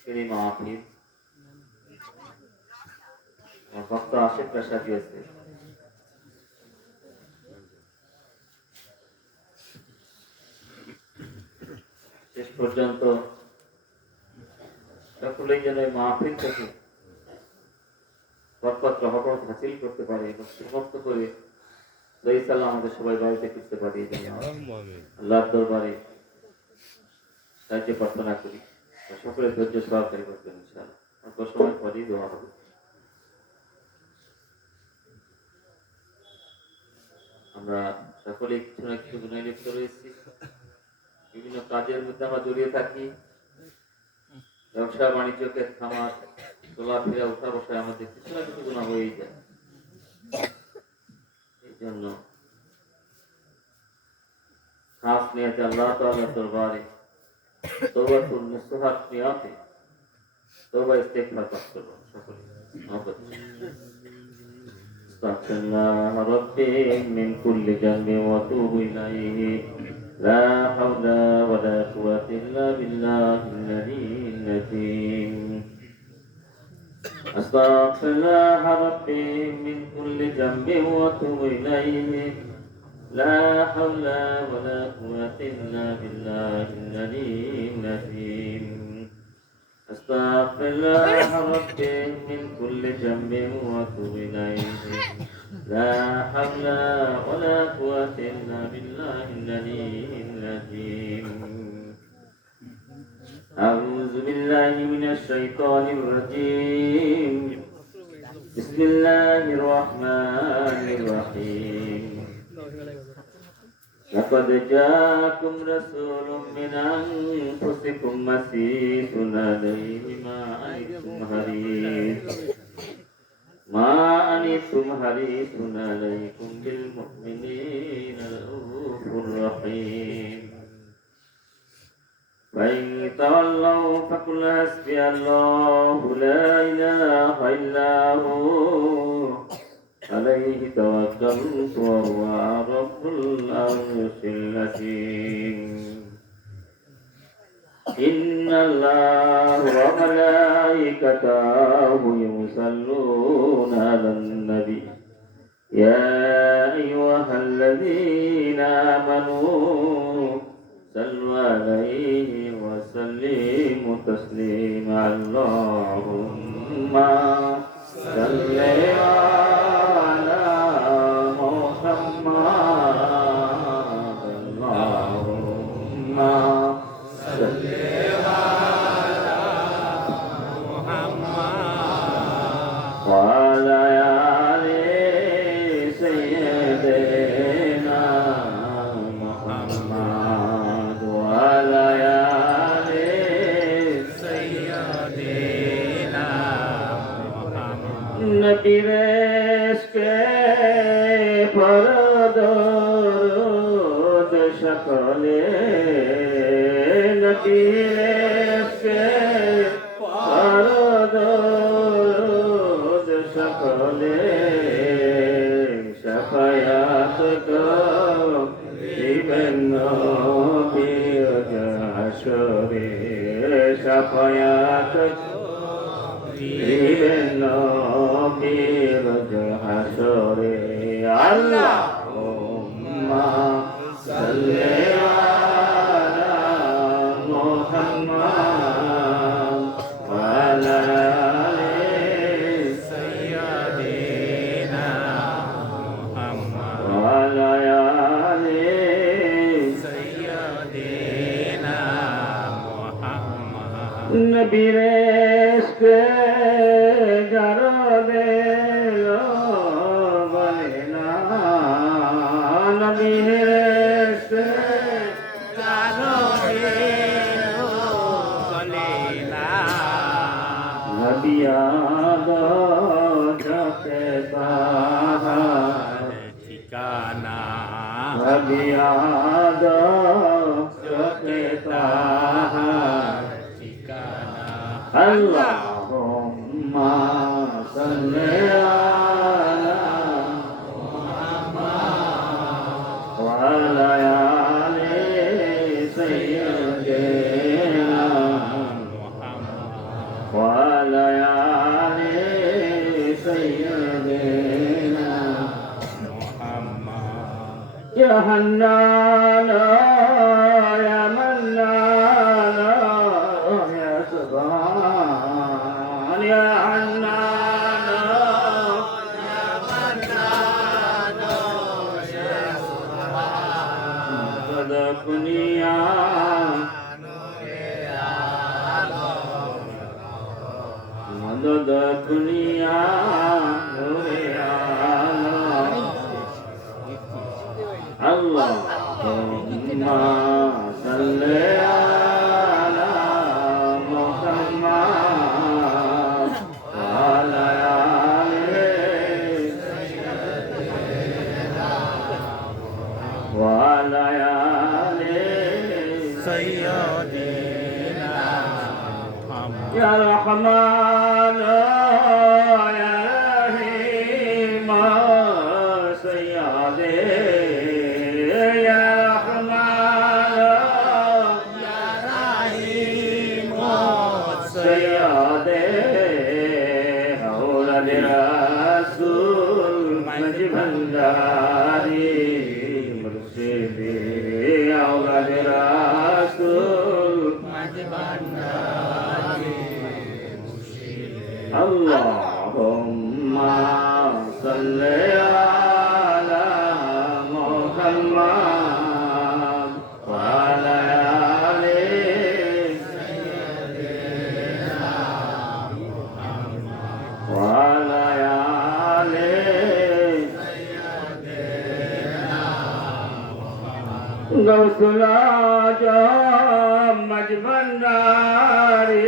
আজকের এই মাহফিল ভক্ত আশেকরা সাজিয়েছে। শেষ পর্যন্ত সকলেই যেন এই মাহফিল থেকে বরকত রহমত হাসিল করতে পারে এবং সমাপ্ত করে ইনশাআল্লাহ আমাদের সবাই বাড়িতে ফিরতে পারি। আল্লাহর দরবারে সাহায্য প্রার্থনা করি, সকলে ধৈর্য সহকারী করবেন ইনশাআল্লাহ। অল্প সময় পরেই দোয়া হবে। আমরা সকলে কিছু না কিছু গুনাহে লিপ্ত রয়েছি, বিভিন্ন কাজের মধ্যে আমরা জড়িয়ে থাকি। ব্যবসা বাণিজ্যকে খামার চলাফেরা উঠা বসায় আমাদের কিছু না কিছু গুনাহ হয়েই যায়। এই জন্য খাস নিয়তে আল্লাহ তাআলার দরবারে তওবাতুন নসুহাত নিয়তে তওবা ইস্তিগফার পাঠ করব সকলে। আস্তাগফিরুল্লাহ রাব্বি মিন কুল্লি যামবি ওয়া আতুবু ইলাইহি লা হাওলা ওয়া লা কুওয়াতা ইল্লা বিল্লাহিল আলিয়্যিল আযীম। আস্তাগফিরুল্লাহ রাব্বি মিন কুল্লি যামবি ওয়া আতুবু ইলাইহি লা হাওলা ওয়া লা কুওয়াতা ইল্লা বিল্লাহিল আলিয়্যিল আযীম। আস্তাগফিরুল্লাহ রাব্বি মিন কুল্লি যামবিন ওয়া আতুবু ইলাইহি লা হাওলা ওয়া লা কুওয়াতা ইল্লা বিল্লাহিল আলিয়্যিল আযীম। আউযু বিল্লাহি মিনাশ শাইতানির রাজীম। বিসমিল্লাহির রাহমানির রাহিম। لقد جاءكم رسول من أنفسكم عزيز عليه ما أنتم حريص عليكم بالمؤمنين رؤوف رحيم. فإن تولوا فقل حسبي الله لا إله إلا هو عليه توكلت وهو رب العرش العظيم. إن الله وملائكته يصلون على النبي يا أيها الذين آمنوا صلوا عليه وسلموا تسليما. اللهم صل নবীরেশকে পরদরদ সকলে নবীরেশকে পরদরদ সকলে শাফায়াত করিবেন নবীর হাসরে শাফায়াত নবীর হাসরে। আল্লাহুম্মা সাল্লি আলা মুহাম্মাদ ওয়া আলা আলি সাইয়্যিদিনা মুহাম্মাদ ওয়া আলা আলি সাইয়্যিদিনা মুহাম্মাদ। নবীর ইশকে গারদে বলে না নবীর ইশকে গারদে বলে না নবী আদতে তাহার ঠিকানা নবী আদতে তাহার ঠিকানা। আল্লাহুম্মা সাল্লি আলা মুহাম্মাদ ওয়া আলা আলি সাইয়্যিদিনা মুহাম্মাদ يا حنان يا منان يا سبحان يا حنان يا منان يا سبحان صدقني يا مدد كنيا نوريا اللهم صل على محمد وعلى آله وعلى آله سيدنا يا رحمن يا رحيم سيدي يا رحمن يا رحيم سيدي أولاد رسول مجبنداري مرشدي أولاد رسول اللهم صل على محمد وعلى آله وعلى آله غوث الأعظم مجبنداري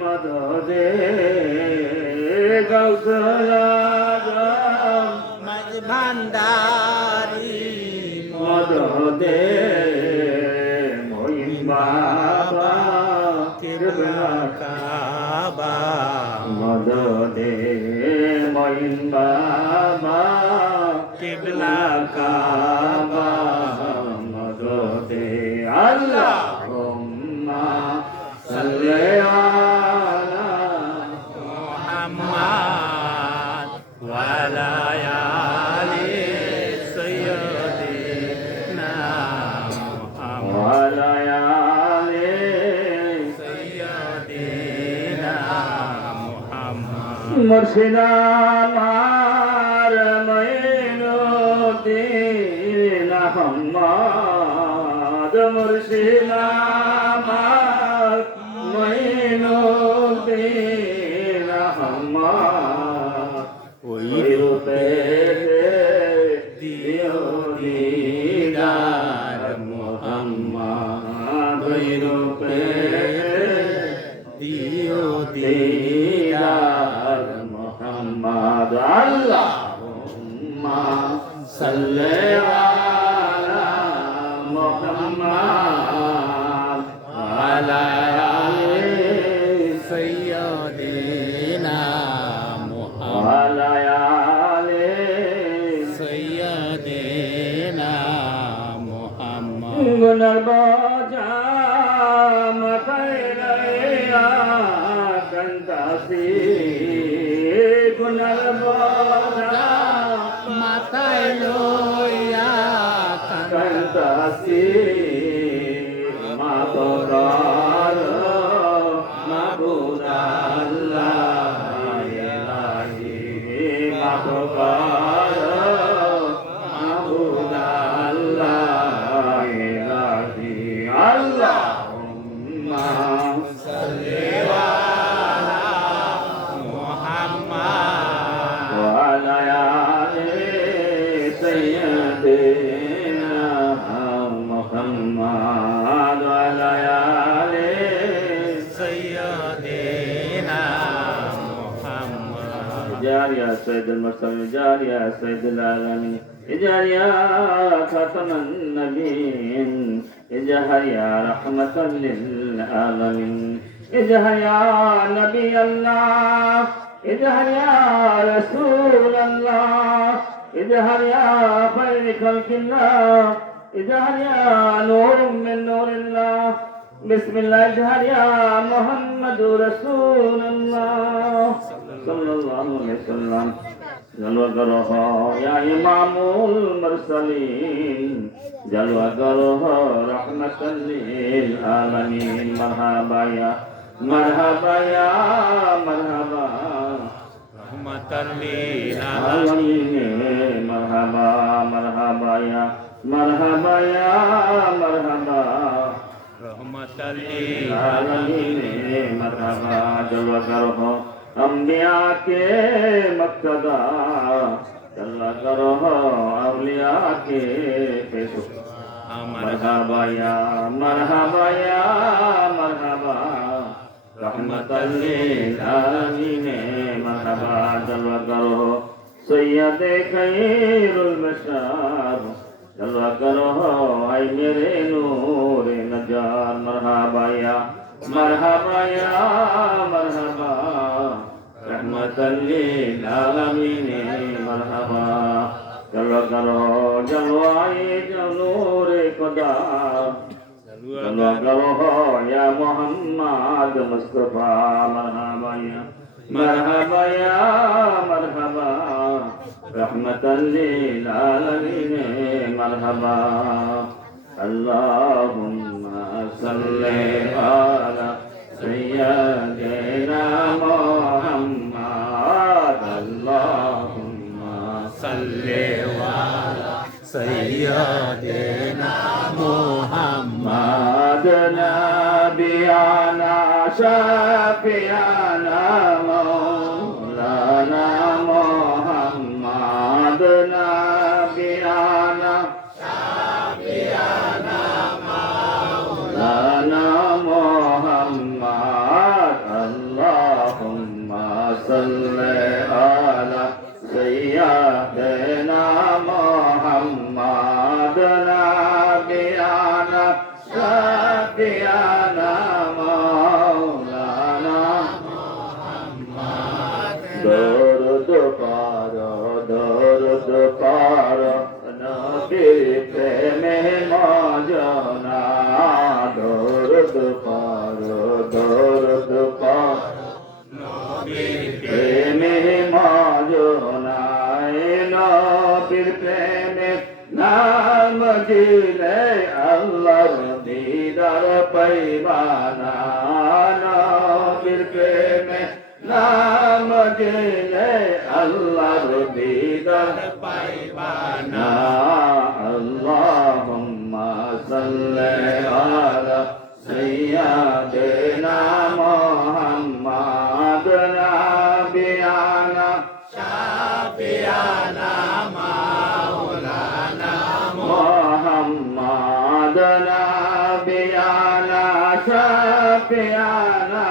مددي غوث الأعظم مجبنداري مددي معين بابا كبلا كعبة مددي معين بابا كبلا كعبة مددي اللهم صل على محمد وعلى آل سيدنا محمد وعلى آله سيدنا محمد مرشدا مار مঈনুদ্দিন আহমদ মুর্শিদা মার মঈনুদ্দিন আহমদ ওই রূপে দিও দিদার মুহাম্মদ ওই রূপে দিও দিদার মুহাম্মদ আল্লাহুম্মা সাল্লি আলা মুহাম্মদ ওয়ালা আলি سيدنا محمد ওয়ালা আলি سيدنا محمد গুনার বোঝা মাথায় লইয়া কান্তাসি গুনার বোঝা মাথায় লইয়া কান্তাসি মাতরার মাবুদ আল্লাহ ইলাহি মাতরার মাবুদ আল্লাহ ইলাহি আল্লাহুম্মা সাল্লি على محمد وعلى آل سيدنا محمد وعلى آل سيدنا محمد اجعل يا سيد المرسلين اجعل يا سيد العالمين اجعل يا خاتم النبيين اجعل يا رحمة للعالمين اجعل يا نبي الله اجعل يا رسول الله اجعل يا خير خلق الله اجعل يا نور من نور الله بسم الله اجعل يا محمد رسول الله صلى الله عليه وسلم जलवा करो हो या इमामुल मुरसलीन जलवा करो हो रहमतल लिल आलमीन मरहबा या मरहबा या मरहबा रहमतल लिल आलमीन आलमीन मरहबा मरहबा या मरहबा या मरहबा रहमतल लिल आलमीन मरहबा जलवा करो हो अम्बिया के मक्तदा जलवा करो हो अवलिया के पेशो मरहबा या मरहबा या मरहबा रहमतल लिल आलमीन मरहबा जलवा करो हो सैयद खैरुल बशर जलवा करो हो आई मेरे नूर नजार मरहबा या मरहबा या मरहबा रहमतल लिल आलमीन मरहबा जलवा करो जलवाए नूर खुदा जलवा करो हो या मोहम्मद मुस्तफा मरहबा या मरहबा या मरहबा रहमतल लिल आलमीन मरहबा अल्लाहुम्मा सल्ली अला सय्यदिना मुहम्मद अल्लाहुम्मा सल्ले वाला सय्यदिना मुहम्मद मुहम्मद नबियाना शफियाना मौलाना मुहम्मद नबियाना लना मुहम्मद अल्लाहुम्मा सल्ली अला सय्यदिना मुहम्मद नबियाना शफियाना मौलाना दर्द पार नबीर प्रेमे मजना दर्द पार प्रेमे मजना नबीर प्रेमे नाम दिले अल्लाहर दीदार पैबाना नबीर प्रेमे नाम दिले अल्लाहर दीदार पाइबाना अल्लाहुम्मा सल्ली अला सय्यदिना मुहम्मद नबियाना शाफियाना मौलाना मुहम्मद नबियाना शफियाना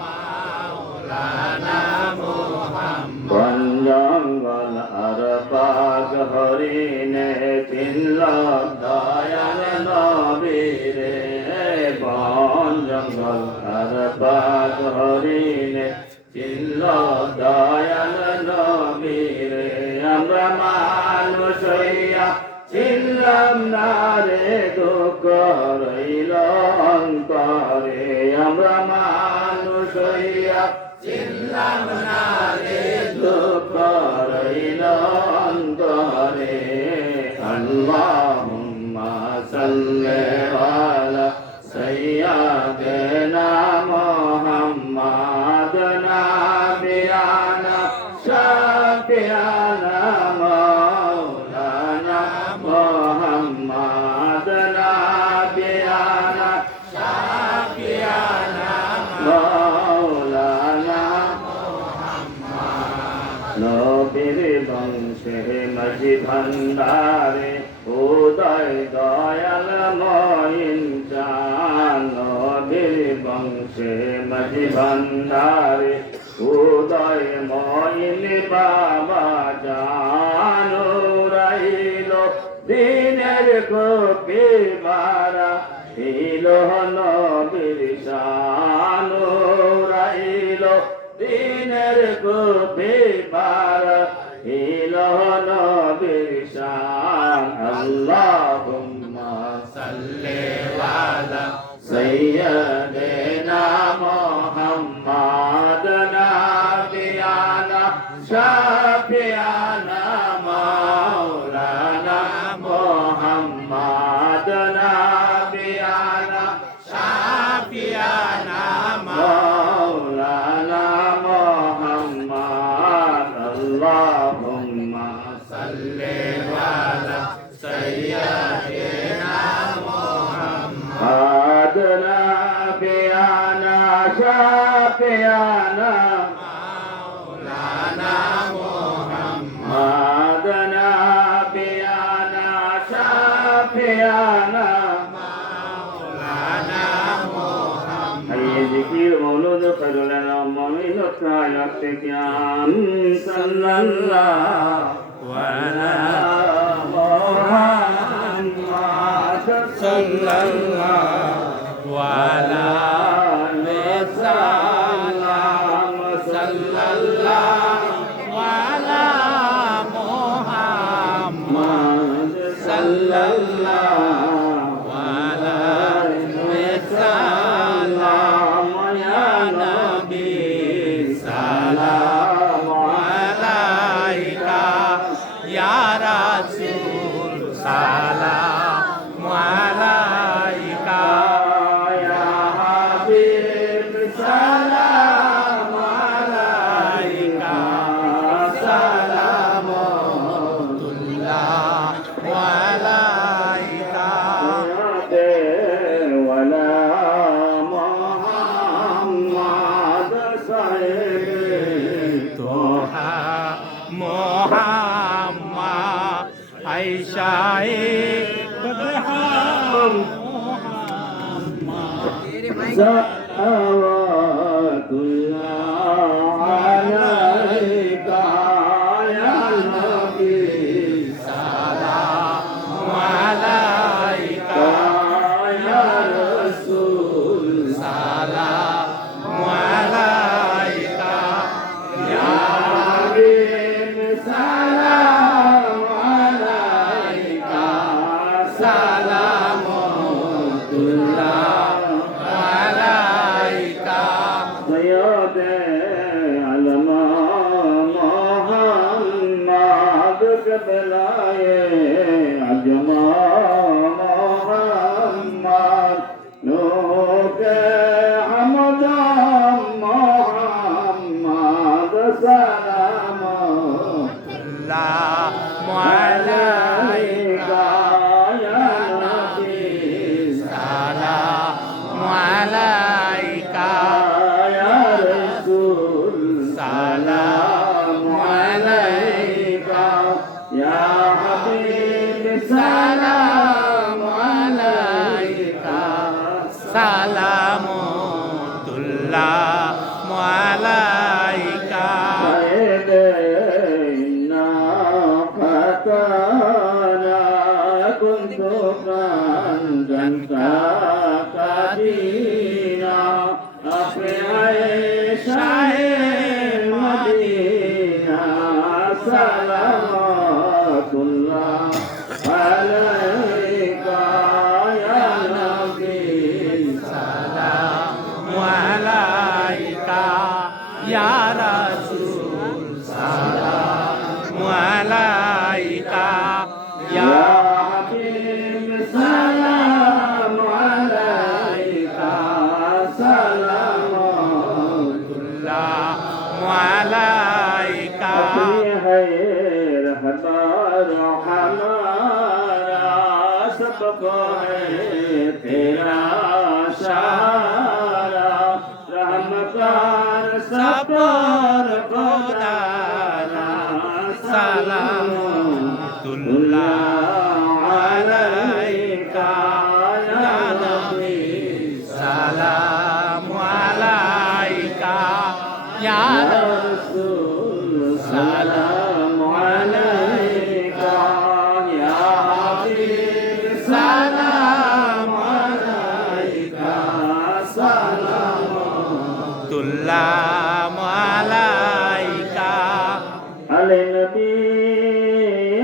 मौलाना मुहम्मद बन जंगल अरबाग हरिने चिल्ल दयाल नबीरे बन जंगल अरबाग हरिने चिल्ल दयाल नबीरे আমরা মানুষ হইয়া চিনলাম না রে দুঃখ রইল অন্তরে আমরা মানুষ হইয়া চিনলাম না রে দুঃখ রইল অন্তরে আল্লাহুম্মা সাল্লি আলা সাইয়্যিদিনা মুহাম্মদ নাবিয়ানা শাফিয়ানা মাওলানা মুহাম্মদ নাবিয়ানা শাফিয়ানা মাওলানা নবীর বংশে মাঝি ভান্ডারে উদয় দয়াল মঈন চান নবীর বংশে মাঝি ভান্ডারে উদয় মঈন বাবা জান রাইল দিনের কোপে মারা ছিল নবীর শান রাইল দিনের কোপে মারা ছিল নবীর শান আল্লাহুম্মা সাল্লি আলা سيدنا محمد نبينا شفيعنا شافيانا مولانا محمد مادنا بيانا شافيانا مولانا محمد هيا ذكر مولود خير لنا ومن الخالق كيام صلى الله وعلى محمد صلى الله وعلى سلام صلى الله وعلى محمد صلى الله وعلى سلام يا نبي سلام عليك يا رسول سلام عليك يا حبيب سلام عليك سلام الله وعليك ولا محمد صاحب توها محمد عيشة صلوات الله عليك يا نبي سلام عليك يا رسول سلام عليك يا حبيب سلام عليك سلام الله عليك سيدي علم محمد قبلائے عجم محمد نوک حمد محمد سلام سلام عليك يا نبي سلام عليك يا رسول سلام عليك يا حبيب سلام عليك سلام الله عليك سيدنا فتانا كنت كنزا كدينا أخي عيشة مدينة صلوات الله عليك يا نبي سلام عليك يا رسول سلام عليك يا يا حبيب سلام عليك سلام الله عليك अपनी है रहबर हमारा सबको है तेरा सहारा रहमकार सपर खुदारा सलाम عليك يا نبي سلام عليك يا رسول سلام عليك يا حبيب سلام عليك سلام سلام عليك على النبي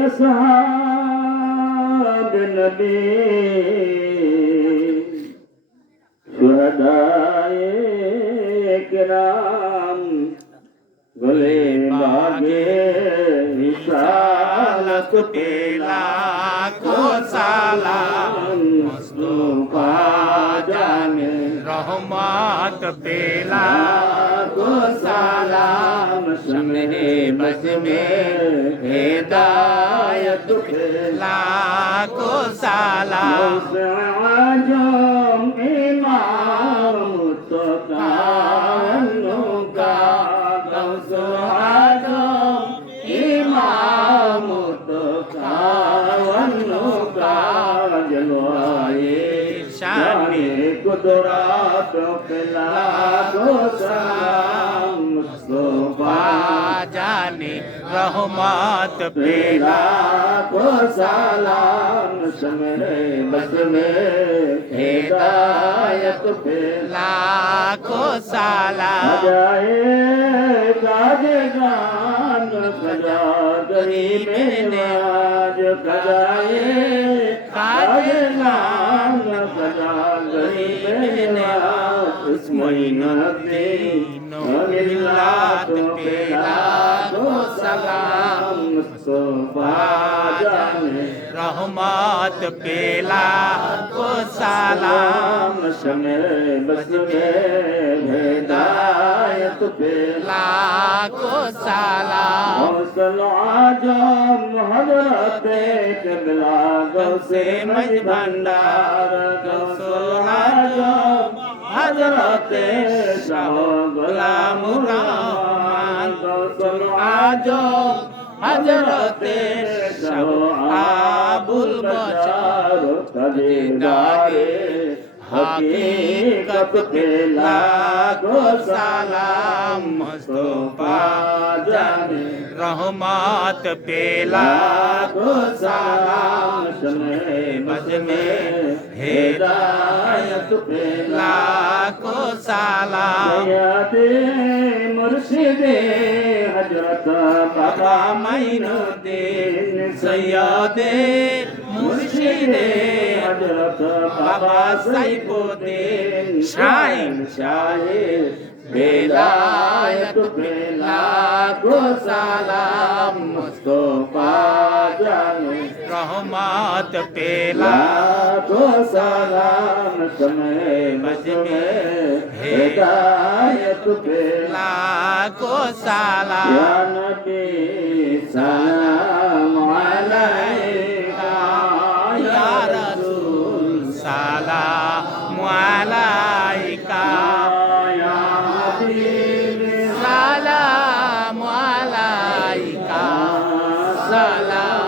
أصحاب النبي شهداء کرام گلے باغے رسالت पेला को सलाम मुस्तफा जाने रहमत पेला को सलाम शमने बस में हिदायत पेला को सलाम आजम इमाम तो কানুকা গৌসুল আজম ইমামত কানুকা জলওয়ায়ে শানে কুদরত পেলা গো সালাম মুস্তফা জানে রহমত পেলা को सलाम समरे बस में हिदायत पे लाखो सालाम जाए काजे गान सजा गरीब नवाज सजाए काजे गान सजा गरीब नवाज इसमें नदीन मिलात पे लाखो सलाम मुस्तफा जाने रहमत पेला को सालाम शमे बस में हिदायत पे लाखो सालाम हौसल आजम हजरत कबला गौसे मज भंडार गौसल आजम हजरत शाह गुलाम रहमान गौसल आजम हजरत शाह आबुल बशर तजदारे हकीकत पे लाखो सलाम मुस्तफा जाने रहमत पे लाखो सलाम शमे बज में हिदायत पे लाखो सलाम यादे मुर्शिदे हजरत बाबा माइनुद्दीन सैयदे मुर्शिदे हजरत बाबा सैफुद्दीन शाइन शाहिर बेलायत बेला को सलाम मुस्तफा जाने रहमत पेला को सलाम समय बज में हिदायत बेला लाखो सलाम या नबी सलाम अलैका या रसूल सलाम अलैका या हबीब सलाम अलैका सलाम